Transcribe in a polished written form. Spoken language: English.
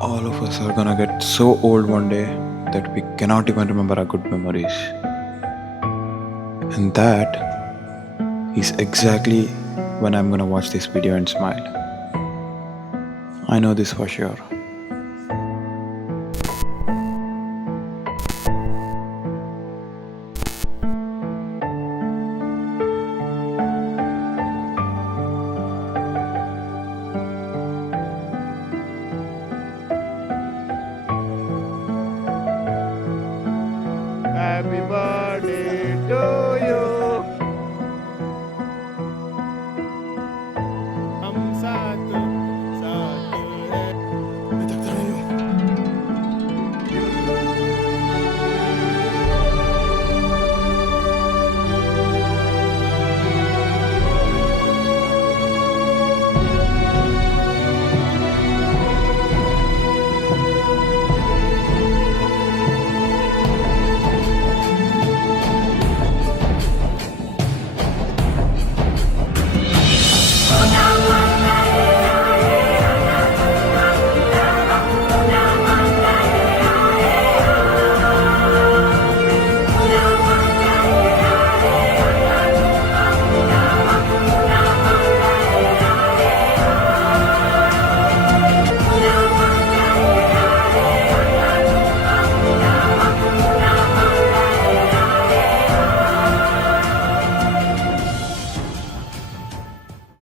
all of us are gonna get so old one day that we cannot even remember our good memories. And that is exactly when I'm gonna watch this video and smile. I know this for sure.